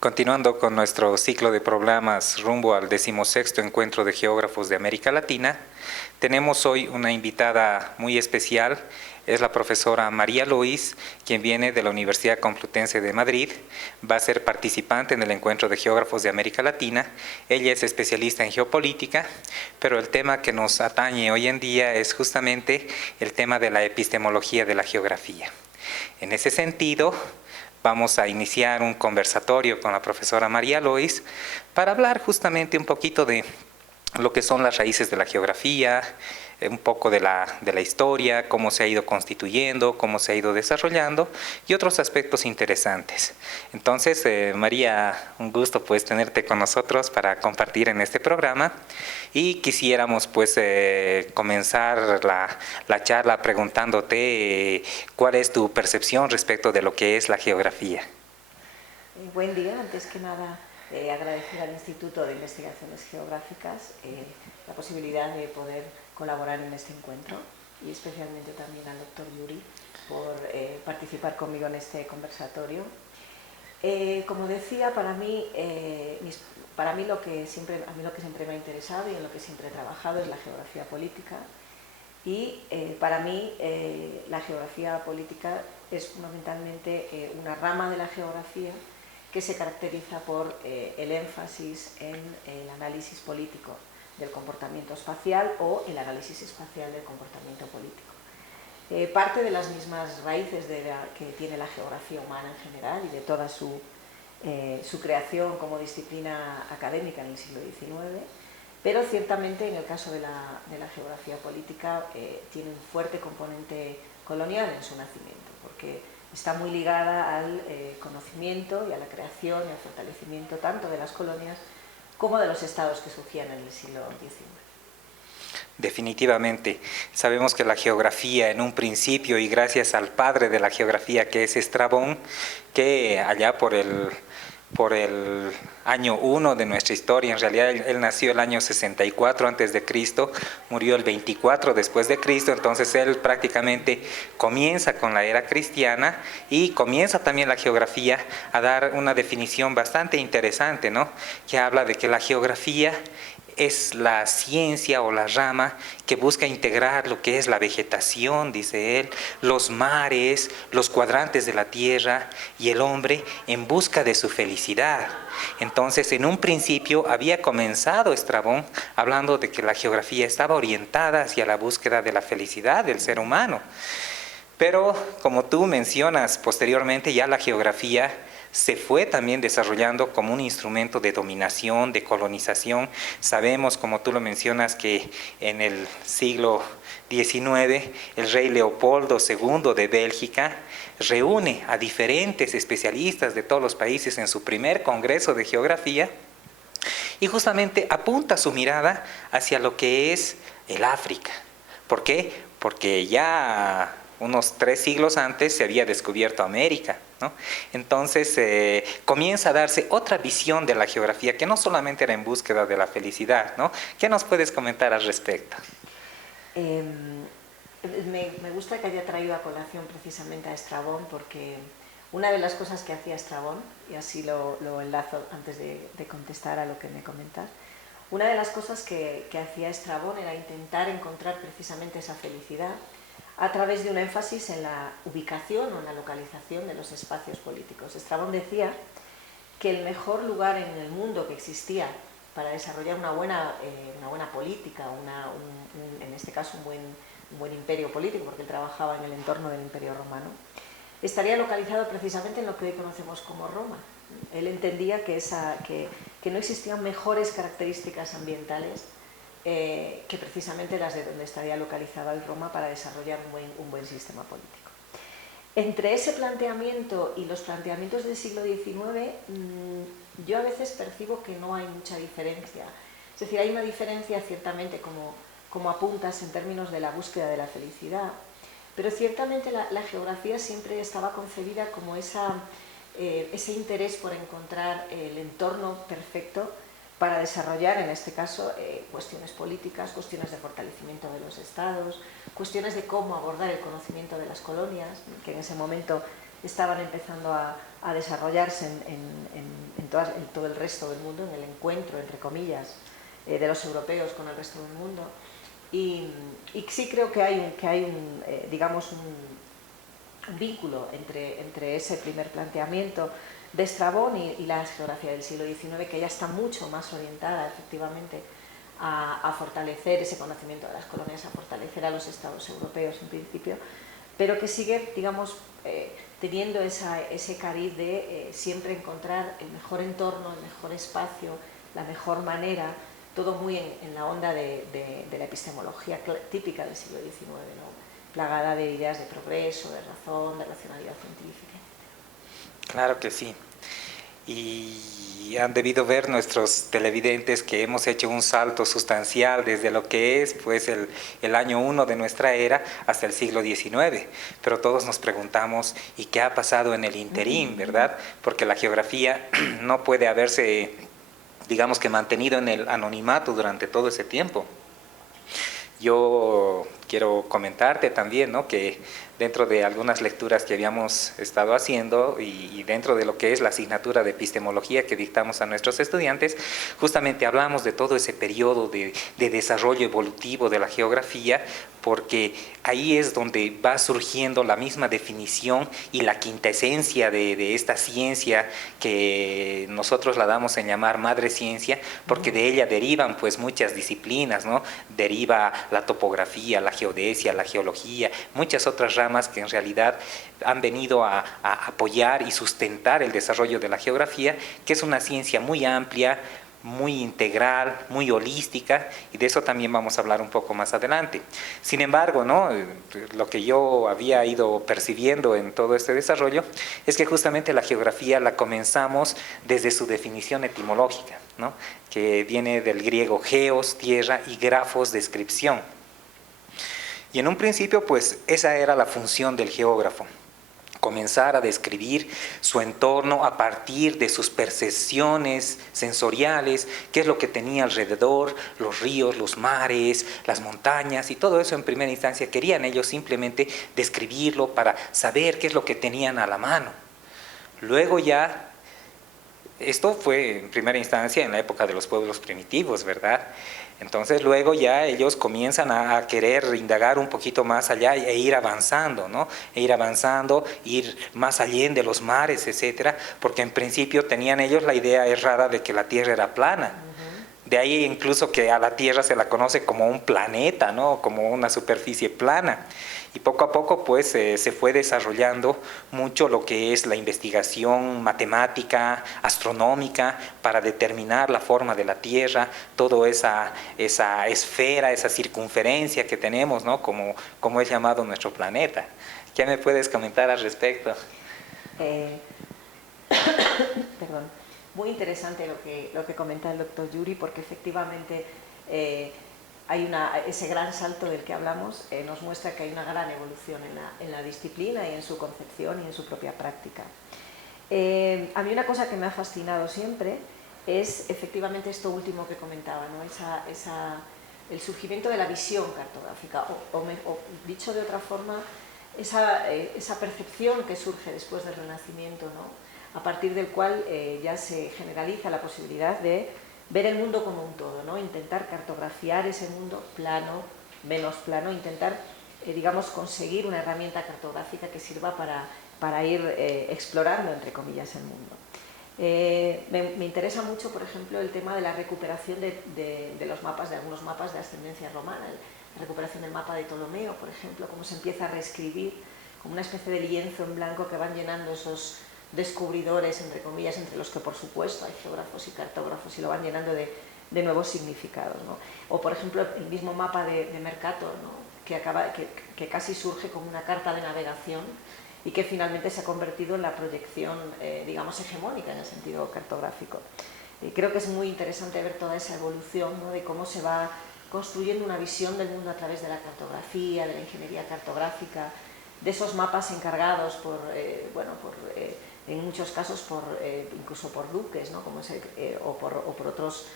Continuando con nuestro ciclo de programas rumbo al 16º Encuentro de Geógrafos de América Latina, tenemos hoy una invitada muy especial, es la profesora María Lois, quien viene de la Universidad Complutense de Madrid, va a ser participante en el Encuentro de Geógrafos de América Latina. Ella es especialista en geopolítica, pero el tema que nos atañe hoy en día es justamente el tema de la epistemología de la geografía. En ese sentido, vamos a iniciar un conversatorio con la profesora María Lois para hablar justamente un poquito de lo que son las raíces de la geografía, un poco de la historia, cómo se ha ido constituyendo, cómo se ha ido desarrollando y otros aspectos interesantes. Entonces, María, un gusto pues tenerte con nosotros para compartir en este programa y quisiéramos pues comenzar la charla preguntándote cuál es tu percepción respecto de lo que es la geografía. Buen día, antes que nada agradecer al Instituto de Investigaciones Geográficas la posibilidad de poder colaborar en este encuentro y especialmente también al doctor Yuri por participar conmigo en este conversatorio. Como decía, para mí lo que siempre me ha interesado y en lo que siempre he trabajado es la geografía política y para mí la geografía política es fundamentalmente una rama de la geografía que se caracteriza por el énfasis en el análisis político del comportamiento espacial o el análisis espacial del comportamiento político. Parte de las mismas raíces que tiene la geografía humana en general y de toda su creación como disciplina académica en el siglo XIX, pero ciertamente en el caso de la geografía política tiene un fuerte componente colonial en su nacimiento, porque está muy ligada al conocimiento y a la creación y al fortalecimiento tanto de las colonias como de los estados que surgían en el siglo XIX. Definitivamente. Sabemos que la geografía en un principio, y gracias al padre de la geografía que es Estrabón, que allá por el año 1 de nuestra historia, en realidad él nació el año 64 antes de Cristo, murió el 24 después de Cristo, entonces él prácticamente comienza con la era cristiana y comienza también la geografía a dar una definición bastante interesante, ¿no? Que habla de que la geografía es la ciencia o la rama que busca integrar lo que es la vegetación, dice él, los mares, los cuadrantes de la tierra y el hombre en busca de su felicidad. Entonces, en un principio había comenzado Estrabón hablando de que la geografía estaba orientada hacia la búsqueda de la felicidad del ser humano. Pero, como tú mencionas posteriormente, ya la geografía se fue también desarrollando como un instrumento de dominación, de colonización. Sabemos, como tú lo mencionas, que en el siglo XIX el rey Leopoldo II de Bélgica reúne a diferentes especialistas de todos los países en su primer congreso de geografía y justamente apunta su mirada hacia lo que es el África. ¿Por qué? Porque ya unos 3 siglos antes se había descubierto América, ¿no? Entonces comienza a darse otra visión de la geografía que no solamente era en búsqueda de la felicidad, ¿no? ¿Qué nos puedes comentar al respecto? Me gusta que haya traído a colación precisamente a Estrabón, porque una de las cosas que hacía Estrabón, y así lo enlazo antes de contestar a lo que me comentas, una de las cosas que hacía Estrabón era intentar encontrar precisamente esa felicidad a través de un énfasis en la ubicación o en la localización de los espacios políticos. Estrabón decía que el mejor lugar en el mundo que existía para desarrollar una buena política, en este caso un buen imperio político, porque él trabajaba en el entorno del Imperio Romano, estaría localizado precisamente en lo que hoy conocemos como Roma. Él entendía que no existían mejores características ambientales que precisamente las de donde estaría localizada hoy Roma para desarrollar un buen sistema político. Entre ese planteamiento y los planteamientos del siglo XIX, yo a veces percibo que no hay mucha diferencia. Es decir, hay una diferencia ciertamente como apuntas en términos de la búsqueda de la felicidad, pero ciertamente la geografía siempre estaba concebida como ese interés por encontrar el entorno perfecto para desarrollar, en este caso, cuestiones políticas, cuestiones de fortalecimiento de los estados, cuestiones de cómo abordar el conocimiento de las colonias, que en ese momento estaban empezando a desarrollarse en todo el resto del mundo, en el encuentro, entre comillas, de los europeos con el resto del mundo. Y sí creo que hay un digamos, un vínculo entre ese primer planteamiento de Estrabón y la geografía del siglo XIX, que ya está mucho más orientada, efectivamente, a fortalecer ese conocimiento de las colonias, a fortalecer a los estados europeos en principio, pero que sigue, digamos, teniendo ese cariz de siempre encontrar el mejor entorno, el mejor espacio, la mejor manera, todo muy en la onda de la epistemología típica del siglo XIX, ¿no? Plagada de ideas de progreso, de razón, de racionalidad científica. Claro que sí. Y han debido ver nuestros televidentes que hemos hecho un salto sustancial desde lo que es pues el año 1 de nuestra era hasta el siglo XIX. Pero todos nos preguntamos, ¿y qué ha pasado en el interín, verdad? Porque la geografía no puede haberse, digamos que, mantenido en el anonimato durante todo ese tiempo. Yo quiero comentarte también, ¿no?, que dentro de algunas lecturas que habíamos estado haciendo y dentro de lo que es la asignatura de epistemología que dictamos a nuestros estudiantes, justamente hablamos de todo ese periodo de desarrollo evolutivo de la geografía, porque ahí es donde va surgiendo la misma definición y la quintesencia de esta ciencia que nosotros la damos en llamar madre ciencia, porque de ella derivan pues muchas disciplinas, ¿no? Deriva la topografía, la geodesia, la geología, muchas otras ramas que en realidad han venido a apoyar y sustentar el desarrollo de la geografía, que es una ciencia muy amplia, muy integral, muy holística, y de eso también vamos a hablar un poco más adelante. Sin embargo, ¿no?, lo que yo había ido percibiendo en todo este desarrollo es que justamente la geografía la comenzamos desde su definición etimológica, ¿no?, que viene del griego geos, tierra, y grafos, descripción. Y en un principio, pues, esa era la función del geógrafo: comenzar a describir su entorno a partir de sus percepciones sensoriales, qué es lo que tenía alrededor, los ríos, los mares, las montañas, y todo eso en primera instancia querían ellos simplemente describirlo para saber qué es lo que tenían a la mano. Luego ya, esto fue en primera instancia en la época de los pueblos primitivos, ¿verdad? Entonces luego ya ellos comienzan a querer indagar un poquito más allá e ir avanzando, ¿no? E ir avanzando, ir más allá de los mares, etcétera, porque en principio tenían ellos la idea errada de que la Tierra era plana. De ahí incluso que a la Tierra se la conoce como un planeta, ¿no?, como una superficie plana. Y poco a poco pues se fue desarrollando mucho lo que es la investigación matemática, astronómica, para determinar la forma de la Tierra, toda esa esfera, esa circunferencia que tenemos, ¿no?, como es llamado nuestro planeta. ¿Qué me puedes comentar al respecto? Perdón. Muy interesante lo que comenta el doctor Yuri, porque efectivamente hay ese gran salto del que hablamos, nos muestra que hay una gran evolución en la disciplina y en su concepción y en su propia práctica. A mí una cosa que me ha fascinado siempre es efectivamente esto último que comentaba, ¿no?, el surgimiento de la visión cartográfica, o dicho de otra forma, esa percepción que surge después del Renacimiento, ¿no?, a partir del cual ya se generaliza la posibilidad de ver el mundo como un todo, ¿no?, intentar cartografiar ese mundo plano, menos plano, intentar, digamos, conseguir una herramienta cartográfica que sirva para ir explorando, entre comillas, el mundo. Me interesa mucho, por ejemplo, el tema de la recuperación de los mapas, de algunos mapas de ascendencia romana, la recuperación del mapa de Ptolomeo, por ejemplo, cómo se empieza a reescribir como una especie de lienzo en blanco que van llenando esos descubridores, entre comillas, entre los que por supuesto hay geógrafos y cartógrafos, y lo van llenando de nuevos significados, ¿no? O por ejemplo el mismo mapa de Mercator, ¿no?, que casi surge como una carta de navegación y que finalmente se ha convertido en la proyección, digamos, hegemónica en el sentido cartográfico. Creo que es muy interesante ver toda esa evolución, ¿no?, de cómo se va construyendo una visión del mundo a través de la cartografía, de la ingeniería cartográfica, de esos mapas encargados en muchos casos incluso por duques, ¿no?, o por otros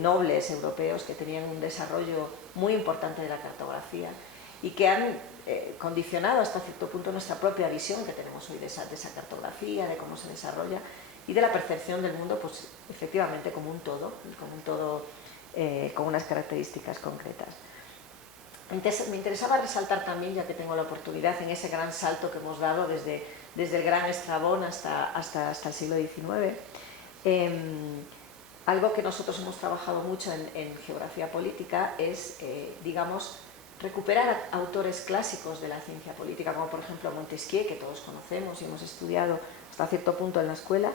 nobles europeos que tenían un desarrollo muy importante de la cartografía, y que han condicionado hasta cierto punto nuestra propia visión que tenemos hoy de esa cartografía, de cómo se desarrolla y de la percepción del mundo, pues efectivamente como un todo con unas características concretas. Me interesaba resaltar también, ya que tengo la oportunidad, en ese gran salto que hemos dado desde el gran Estrabón hasta el siglo XIX, algo que nosotros hemos trabajado mucho en geografía política es, digamos, recuperar autores clásicos de la ciencia política, como por ejemplo Montesquieu, que todos conocemos y hemos estudiado hasta cierto punto en la escuela,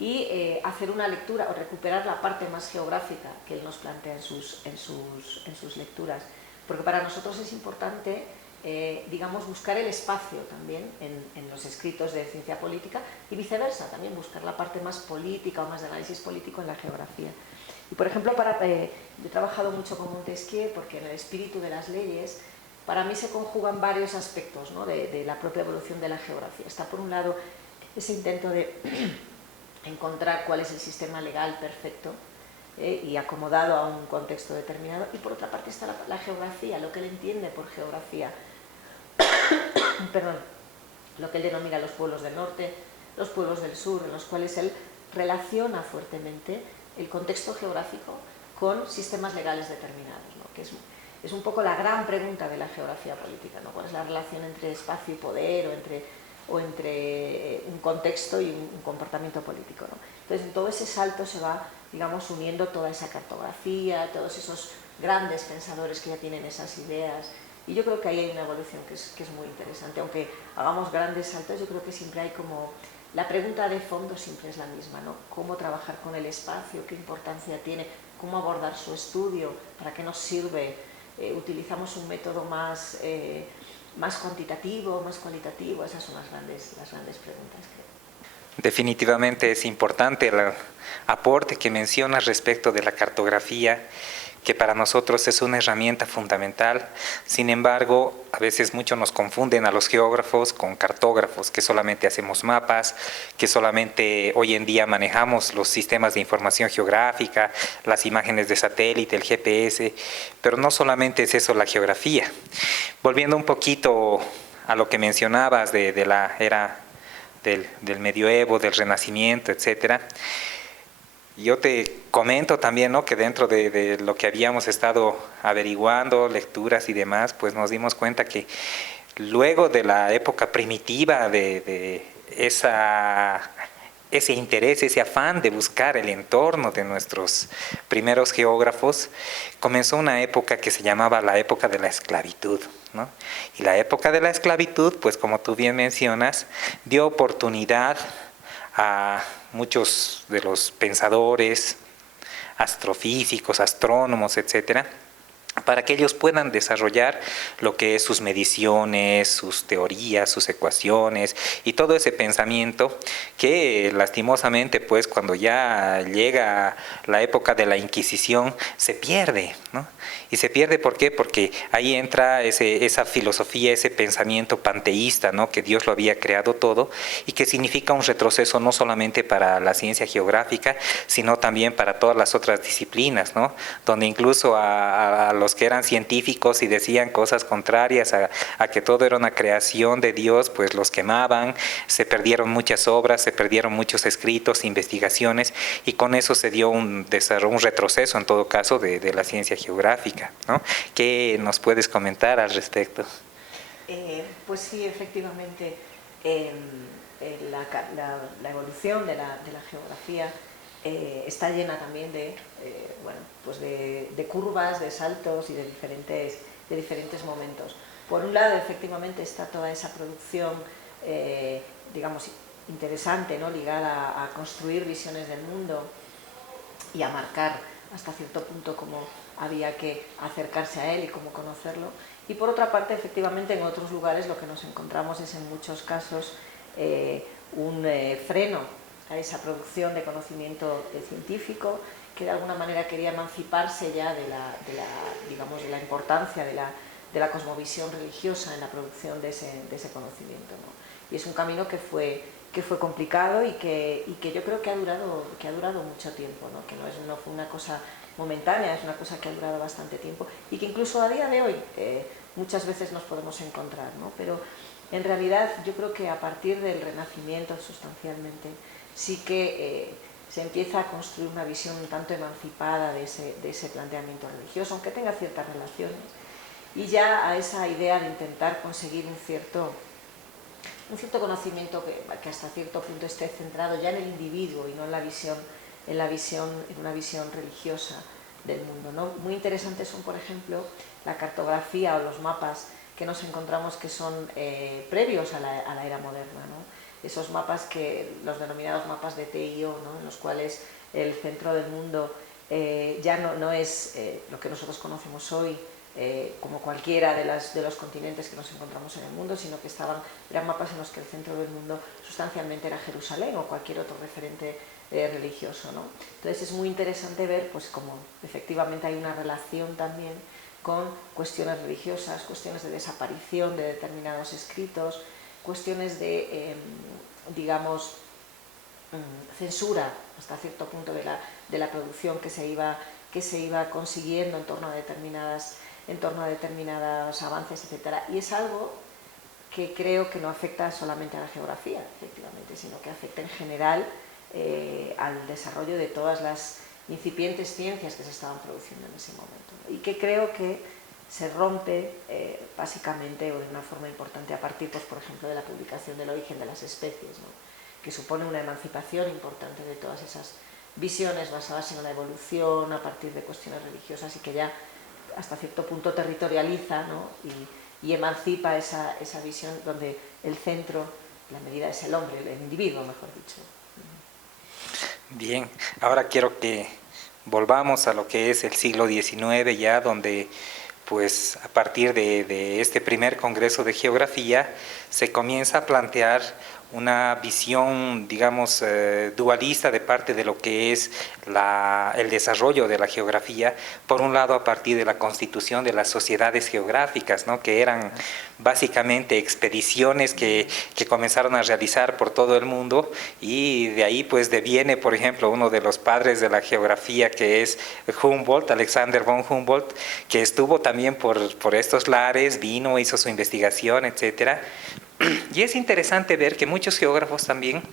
y hacer una lectura o recuperar la parte más geográfica que él nos plantea en sus lecturas. Porque para nosotros es importante, digamos, buscar el espacio también en los escritos de ciencia política y viceversa, también buscar la parte más política o más de análisis político en la geografía. Y por ejemplo, yo he trabajado mucho con Montesquieu porque en el espíritu de las leyes para mí se conjugan varios aspectos, ¿no?, de la propia evolución de la geografía. Está por un lado ese intento de encontrar cuál es el sistema legal perfecto y acomodado a un contexto determinado, y por otra parte está la geografía, lo que él entiende por geografía, perdón, lo que él denomina los pueblos del norte, los pueblos del sur, en los cuales él relaciona fuertemente el contexto geográfico con sistemas legales determinados, ¿no?, que es un poco la gran pregunta de la geografía política, ¿no?, cuál es la relación entre espacio y poder o entre un contexto y un comportamiento político, ¿no? Entonces, en todo ese salto se va, digamos, uniendo toda esa cartografía, todos esos grandes pensadores que ya tienen esas ideas, y yo creo que ahí hay una evolución que es muy interesante. Aunque hagamos grandes saltos, yo creo que siempre hay como... La pregunta de fondo siempre es la misma, ¿no? Cómo trabajar con el espacio, qué importancia tiene, cómo abordar su estudio, para qué nos sirve, utilizamos un método más cuantitativo, más cualitativo. Esas son las grandes preguntas, creo. Definitivamente es importante el aporte que mencionas respecto de la cartografía, que para nosotros es una herramienta fundamental. Sin embargo, a veces muchos nos confunden a los geógrafos con cartógrafos, que solamente hacemos mapas, que solamente hoy en día manejamos los sistemas de información geográfica, las imágenes de satélite, el GPS, pero no solamente es eso la geografía. Volviendo un poquito a lo que mencionabas de la era del medioevo, del renacimiento, etcétera. Yo te comento también, ¿no?, que dentro de lo que habíamos estado averiguando, lecturas y demás, pues nos dimos cuenta que luego de la época primitiva de ese interés, ese afán de buscar el entorno de nuestros primeros geógrafos, comenzó una época que se llamaba la época de la esclavitud, ¿no? Y la época de la esclavitud, pues como tú bien mencionas, dio oportunidad a muchos de los pensadores, astrofísicos, astrónomos, etcétera, para que ellos puedan desarrollar lo que es sus mediciones, sus teorías, sus ecuaciones y todo ese pensamiento que lastimosamente, pues cuando ya llega la época de la Inquisición, se pierde, ¿no? Y se pierde, ¿por qué? Porque ahí entra esa filosofía, ese pensamiento panteísta, ¿no?, que Dios lo había creado todo y que significa un retroceso no solamente para la ciencia geográfica, sino también para todas las otras disciplinas, ¿no?, donde incluso a los que eran científicos y decían cosas contrarias a que todo era una creación de Dios, pues los quemaban, se perdieron muchas obras, se perdieron muchos escritos, investigaciones, y con eso se dio un retroceso en todo caso de la ciencia geográfica, ¿no? ¿Qué nos puedes comentar al respecto? Pues sí, efectivamente, la evolución de la geografía está llena también de curvas, de saltos y de diferentes momentos. Por un lado, efectivamente, está toda esa producción, digamos, interesante, ¿no?, ligada a construir visiones del mundo y a marcar hasta cierto punto cómo había que acercarse a él y cómo conocerlo. Y por otra parte, efectivamente, en otros lugares lo que nos encontramos es en muchos casos un freno a esa producción de conocimiento científico, que de alguna manera quería emanciparse ya de la importancia de la cosmovisión religiosa en la producción de ese conocimiento, ¿no? Y es un camino que fue complicado y que yo creo que ha durado mucho tiempo, ¿no? Que no fue una cosa momentánea, es una cosa que ha durado bastante tiempo y que incluso a día de hoy muchas veces nos podemos encontrar, ¿no? Pero en realidad yo creo que a partir del Renacimiento sustancialmente sí que se empieza a construir una visión un tanto emancipada de ese planteamiento religioso, aunque tenga ciertas relaciones, y ya a esa idea de intentar conseguir un cierto conocimiento que hasta cierto punto esté centrado ya en el individuo y no en una visión religiosa del mundo, ¿no? Muy interesantes son, por ejemplo, la cartografía o los mapas que nos encontramos que son previos a la era moderna, ¿no? Esos mapas los denominados mapas de T&I, ¿no? En los cuales el centro del mundo ya no es lo que nosotros conocemos hoy, como cualquiera de los continentes que nos encontramos en el mundo, sino que eran mapas en los que el centro del mundo sustancialmente era Jerusalén o cualquier otro referente religioso, ¿no? Entonces es muy interesante ver pues cómo efectivamente hay una relación también con cuestiones religiosas, cuestiones de desaparición de determinados escritos, cuestiones de, digamos, censura hasta cierto punto de la producción que se iba consiguiendo en torno a determinados avances, etc. Y es algo que creo que no afecta solamente a la geografía, efectivamente, sino que afecta en general al desarrollo de todas las incipientes ciencias que se estaban produciendo en ese momento, ¿no? Y que creo que se rompe básicamente o de una forma importante a partir, pues, por ejemplo, de la publicación del Origen de las especies, ¿no? Que supone una emancipación importante de todas esas visiones basadas en la evolución a partir de cuestiones religiosas y que ya hasta cierto punto territorializa, ¿no? y emancipa esa visión donde el centro, la medida es el hombre, el individuo, mejor dicho. Bien, ahora quiero que volvamos a lo que es el siglo XIX ya, donde pues a partir de este primer Congreso de Geografía se comienza a plantear una visión, digamos, dualista de parte de lo que es el desarrollo de la geografía, por un lado a partir de la constitución de las sociedades geográficas, ¿no? Que eran básicamente expediciones que comenzaron a realizar por todo el mundo, y de ahí pues deviene, por ejemplo, uno de los padres de la geografía, que es Humboldt, Alexander von Humboldt, que estuvo también por estos lares, vino, hizo su investigación, etcétera. Y es interesante ver que muchos geógrafos también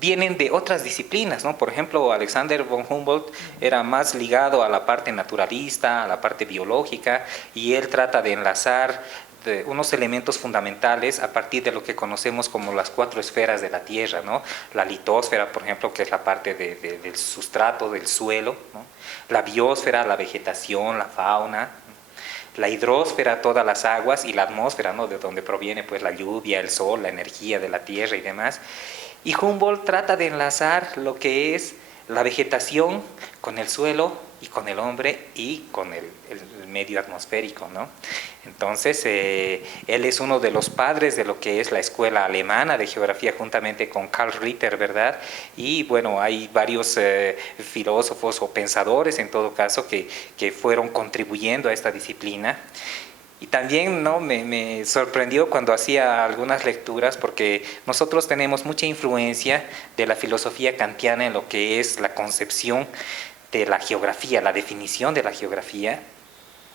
vienen de otras disciplinas, ¿no? Por ejemplo, Alexander von Humboldt era más ligado a la parte naturalista, a la parte biológica, y él trata de enlazar unos elementos fundamentales a partir de lo que conocemos como las 4 esferas de la Tierra, ¿no? La litosfera, por ejemplo, que es la parte del sustrato, del suelo, ¿no? La biosfera, la vegetación, la fauna, la hidrosfera, todas las aguas, y la atmósfera, ¿no? De donde proviene pues la lluvia, el sol, la energía de la tierra y demás. Y Humboldt trata de enlazar lo que es la vegetación con el suelo y con el hombre y con el medio atmosférico, ¿no? Entonces, él es uno de los padres de lo que es la escuela alemana de geografía, juntamente con Karl Ritter, ¿verdad? Y bueno, hay varios filósofos o pensadores, en todo caso, que fueron contribuyendo a esta disciplina. Y también, ¿no? me sorprendió cuando hacía algunas lecturas, porque nosotros tenemos mucha influencia de la filosofía kantiana en lo que es la concepción de la geografía, la definición de la geografía,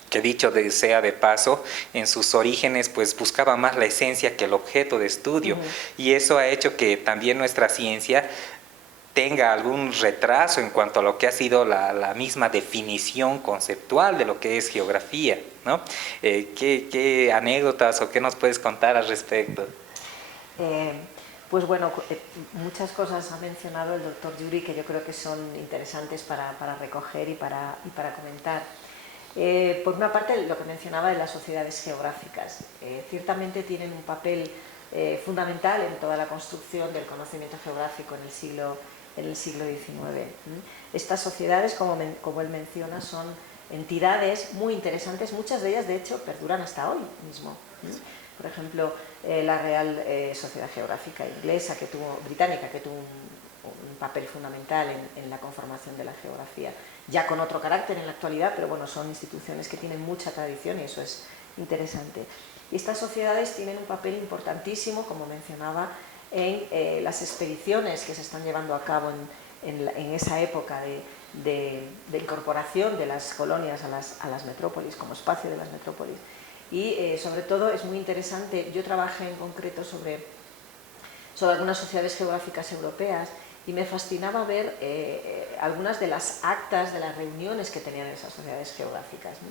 que dicho sea de paso, en sus orígenes pues buscaba más la esencia que el objeto de estudio. Y eso ha hecho que también nuestra ciencia tenga algún retraso en cuanto a lo que ha sido la misma definición conceptual de lo que es geografía, ¿no? ¿Qué anécdotas o qué nos puedes contar al respecto? Pues bueno, muchas cosas ha mencionado el doctor Yuri que yo creo que son interesantes para recoger y para comentar. Por una parte, lo que mencionaba de las sociedades geográficas, ciertamente tienen un papel fundamental en toda la construcción del conocimiento geográfico en el siglo XIX. Estas sociedades, como él menciona, son entidades muy interesantes, muchas de ellas de hecho perduran hasta hoy mismo. Por ejemplo, la Real Sociedad Geográfica Inglesa, británica, que tuvo un papel fundamental en la conformación de la geografía, ya con otro carácter en la actualidad, pero bueno, son instituciones que tienen mucha tradición y eso es interesante. Y estas sociedades tienen un papel importantísimo, como mencionaba, en las expediciones que se están llevando a cabo en esa época de incorporación de las colonias a las metrópolis, como espacio de las metrópolis. y sobre todo es muy interesante. Yo trabajé en concreto sobre algunas sociedades geográficas europeas y me fascinaba ver algunas de las actas de las reuniones que tenían esas sociedades geográficas, ¿no?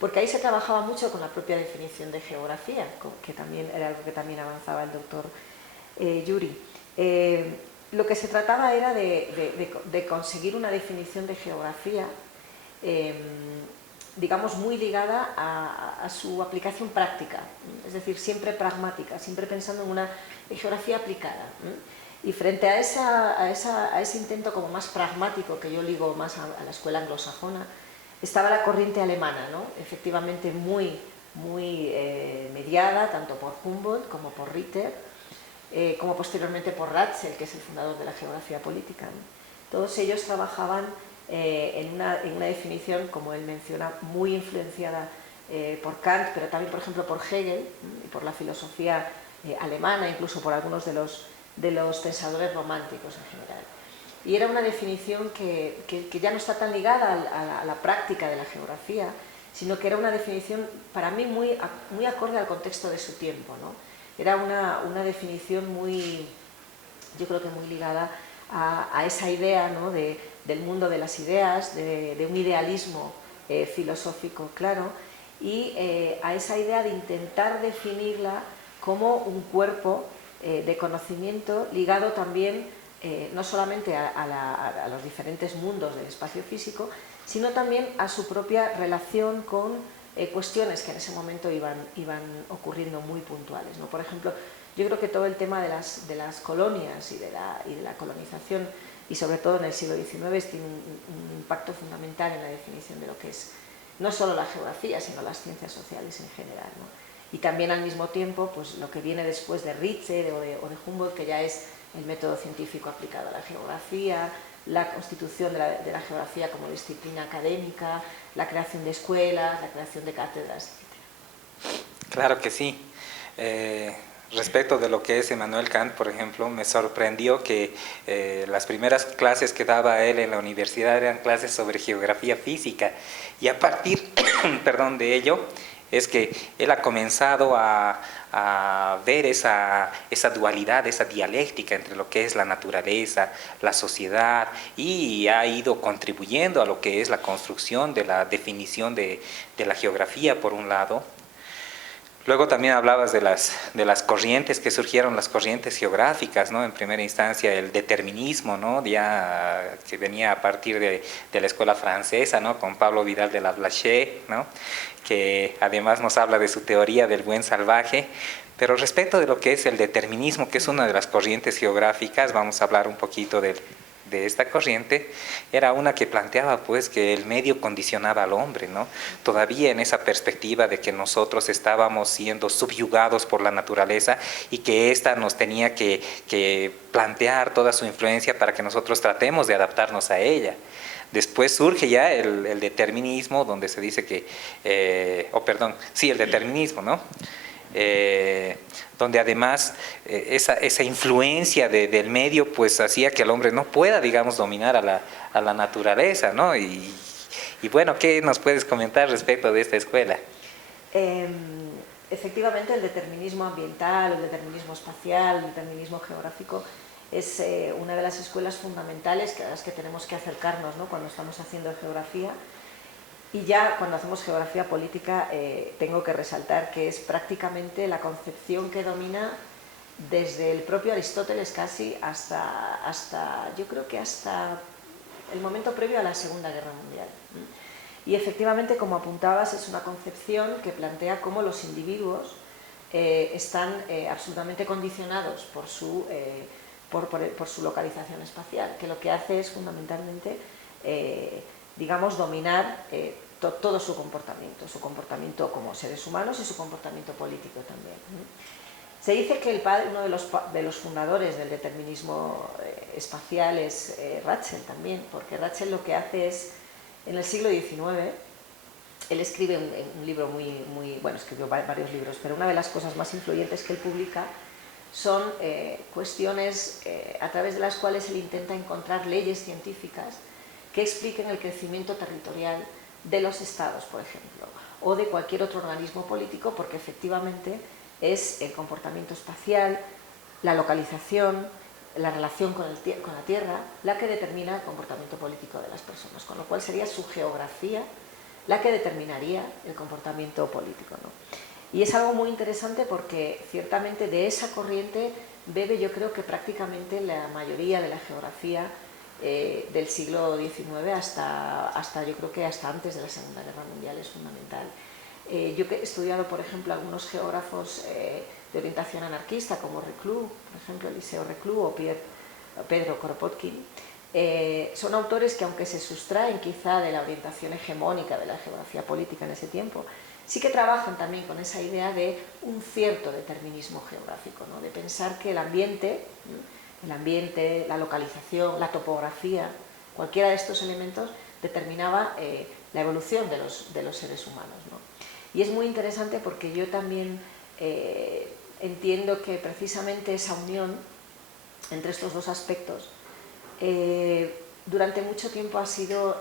Porque ahí se trabajaba mucho con la propia definición de geografía, que también era algo que también avanzaba el doctor Yuri. Lo que se trataba era de conseguir una definición de geografía, digamos, muy ligada a su aplicación práctica, es decir, siempre pragmática, siempre pensando en una geografía aplicada. Y frente a ese intento como más pragmático, que yo ligo más a la escuela anglosajona, estaba la corriente alemana, ¿no? Efectivamente muy mediada tanto por Humboldt como por Ritter, como posteriormente por Ratzel, que es el fundador de la geografía política, ¿no? Todos ellos trabajaban en una definición, como él menciona, muy influenciada por Kant, pero también, por ejemplo, por Hegel, y por la filosofía alemana, incluso por algunos de los pensadores románticos en general. Y era una definición que ya no está tan ligada a la práctica de la geografía, sino que era una definición para mí muy acorde al contexto de su tiempo, ¿no? Era una definición yo creo que muy ligada a esa idea, ¿no? del mundo de las ideas, de un idealismo filosófico claro, y a esa idea de intentar definirla como un cuerpo de conocimiento ligado también no solamente a los diferentes mundos del espacio físico, sino también a su propia relación con cuestiones que en ese momento iban ocurriendo muy puntuales, ¿no? Por ejemplo, yo creo que todo el tema de las colonias y de la colonización, y sobre todo en el siglo XIX, tiene un impacto fundamental en la definición de lo que es no solo la geografía, sino las ciencias sociales en general, ¿no? Y también al mismo tiempo, pues lo que viene después de Ritter o de Humboldt, que ya es el método científico aplicado a la geografía, la constitución de la geografía como disciplina académica, la creación de escuelas, la creación de cátedras, etc. Claro que sí. Respecto de lo que es Immanuel Kant, por ejemplo, me sorprendió que las primeras clases que daba él en la universidad eran clases sobre geografía física, y a partir perdón, de ello es que él ha comenzado a ver esa dualidad, esa dialéctica entre lo que es la naturaleza, la sociedad, y ha ido contribuyendo a lo que es la construcción de la definición de la geografía, por un lado. Luego también hablabas de las corrientes que surgieron, las corrientes geográficas, ¿no? En primera instancia el determinismo, ¿no? Ya que venía a partir de la escuela francesa, ¿no? Con Pablo Vidal de la Blaché, ¿no? Que además nos habla de su teoría del buen salvaje. Pero respecto de lo que es el determinismo, que es una de las corrientes geográficas, vamos a hablar un poquito de esta corriente. Era una que planteaba pues que el medio condicionaba al hombre, ¿no? Todavía en esa perspectiva de que nosotros estábamos siendo subyugados por la naturaleza y que ésta nos tenía que plantear toda su influencia para que nosotros tratemos de adaptarnos a ella. Después surge ya el determinismo, donde se dice que, el determinismo, ¿no? Donde además esa influencia del medio pues hacía que el hombre no pueda, digamos, dominar a la naturaleza, ¿no? Y bueno, ¿qué nos puedes comentar respecto de esta escuela? Efectivamente, el determinismo ambiental, el determinismo espacial, el determinismo geográfico es una de las escuelas fundamentales a las que tenemos que acercarnos, ¿no? Cuando estamos haciendo geografía. Y ya cuando hacemos geografía política tengo que resaltar que es prácticamente la concepción que domina desde el propio Aristóteles casi hasta yo creo que hasta el momento previo a la Segunda Guerra Mundial. Y efectivamente, como apuntabas, es una concepción que plantea cómo los individuos están absolutamente condicionados por su localización espacial, que lo que hace es fundamentalmente digamos, dominar todo su comportamiento como seres humanos y su comportamiento político también. Se dice que uno de los fundadores del determinismo espacial es Ratzel también, porque Ratzel lo que hace es, en el siglo XIX, él escribe un libro escribió varios libros, pero una de las cosas más influyentes que él publica son cuestiones a través de las cuales él intenta encontrar leyes científicas que expliquen el crecimiento territorial de los estados, por ejemplo, o de cualquier otro organismo político, porque efectivamente es el comportamiento espacial, la localización, la relación con la Tierra, la que determina el comportamiento político de las personas, con lo cual sería su geografía la que determinaría el comportamiento político, ¿no? Y es algo muy interesante porque ciertamente de esa corriente bebe, yo creo que prácticamente la mayoría de la geografía del siglo XIX hasta yo creo que hasta antes de la Segunda Guerra Mundial es fundamental. Yo he estudiado, por ejemplo, algunos geógrafos de orientación anarquista como Reclus, por ejemplo, Eliseo Reclus o Pedro Kropotkin. Son autores que, aunque se sustraen quizá de la orientación hegemónica de la geografía política en ese tiempo, sí que trabajan también con esa idea de un cierto determinismo geográfico, ¿no? De pensar que el ambiente, la localización, la topografía, cualquiera de estos elementos determinaba la evolución de los seres humanos, ¿no? Y es muy interesante porque yo también entiendo que precisamente esa unión entre estos dos aspectos durante mucho tiempo ha sido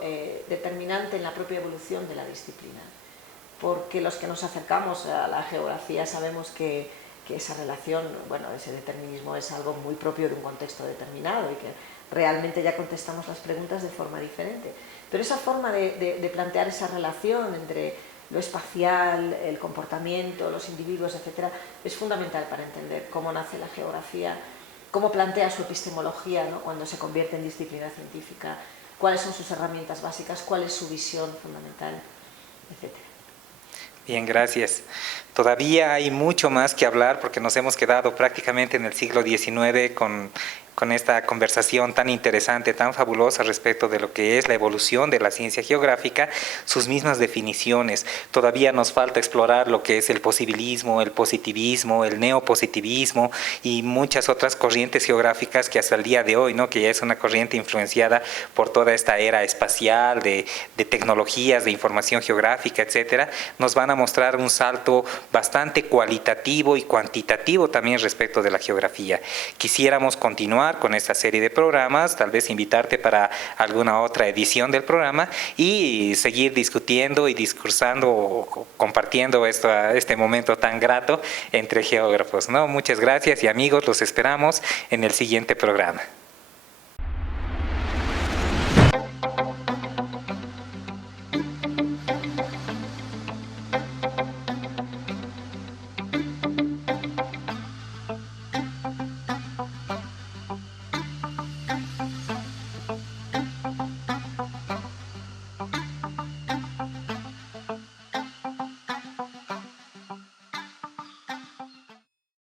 determinante en la propia evolución de la disciplina, porque los que nos acercamos a la geografía sabemos que esa relación, bueno, ese determinismo es algo muy propio de un contexto determinado y que realmente ya contestamos las preguntas de forma diferente. Pero esa forma de plantear esa relación entre lo espacial, el comportamiento, los individuos, etcétera, es fundamental para entender cómo nace la geografía, cómo plantea su epistemología, ¿no? Cuando se convierte en disciplina científica, cuáles son sus herramientas básicas, cuál es su visión fundamental, etcétera. Bien, gracias. Todavía hay mucho más que hablar porque nos hemos quedado prácticamente en el siglo XIX con esta conversación tan interesante, tan fabulosa respecto de lo que es la evolución de la ciencia geográfica, sus mismas definiciones. Todavía nos falta explorar lo que es el posibilismo, el positivismo, el neopositivismo y muchas otras corrientes geográficas que hasta el día de hoy, ¿no? Que ya es una corriente influenciada por toda esta era espacial, de tecnologías, de información geográfica, etcétera, nos van a mostrar un salto bastante cualitativo y cuantitativo también respecto de la geografía. Quisiéramos continuar con esta serie de programas, tal vez invitarte para alguna otra edición del programa y seguir discutiendo y discursando o compartiendo este momento tan grato entre geógrafos, ¿no? Muchas gracias y amigos, los esperamos en el siguiente programa.